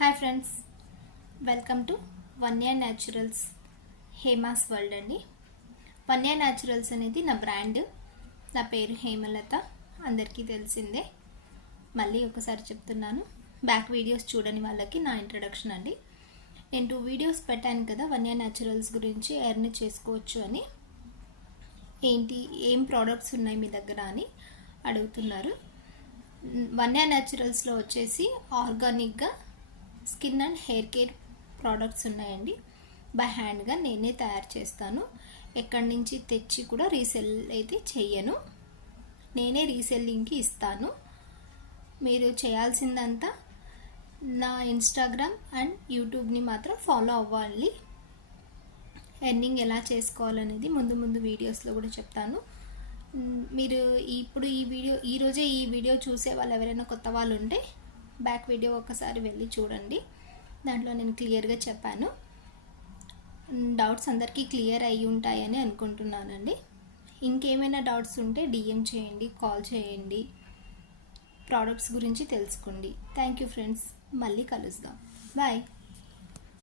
Hi friends, welcome to Vanya Naturals Hema's World అండి. Vanya naturals అనేది నా బ్రాండ్. నా పేరు హేమలత, అందరికీ తెలిసిందే. మళ్ళీ ఒకసారి చెప్తున్నాను, బ్యాక్ వీడియోస్ చూడని వాళ్ళకి నా ఇంట్రడక్షన్ అండి. నేను 2 వీడియోస్ పెట్టాను కదా వన్యా న్యాచురల్స్ గురించి, ఎర్న్ చేసుకోవచ్చు అని. ఏం ప్రోడక్ట్స్ ఉన్నాయి మీ దగ్గర అని అడుగుతున్నారు. వన్యా న్యాచురల్స్లో వచ్చేసి ఆర్గానిక్గా skin and hair care products ఉన్నాయండి. బై హ్యాండ్గా నేనే తయారు చేస్తాను. ఎక్కడి నుంచి తెచ్చి కూడా రీసెల్ అయితే చెయ్యను, నేనే రీసెల్లింగ్కి ఇస్తాను. మీరు చేయాల్సిందంతా నా ఇన్స్టాగ్రామ్ అండ్ యూట్యూబ్ని మాత్రం ఫాలో అవ్వాలి. ఎర్నింగ్ ఎలా చేసుకోవాలనేది ముందు వీడియోస్లో కూడా చెప్తాను. మీరు ఇప్పుడు ఈరోజే ఈ వీడియో చూసే వాళ్ళు ఎవరైనా కొత్త వాళ్ళు ఉంటే బ్యాక్ వీడియో ఒకసారి వెళ్ళి చూడండి. దాంట్లో నేను క్లియర్గా చెప్పాను. డౌట్స్ అందరికీ క్లియర్ అయ్యి ఉంటాయని అనుకుంటున్నానండి. ఇంకేమైనా డౌట్స్ ఉంటే డిఎం చేయండి, కాల్ చేయండి, ప్రోడక్ట్స్ గురించి తెలుసుకోండి. థ్యాంక్ యూ ఫ్రెండ్స్, మళ్ళీ కలుద్దాం. బాయ్.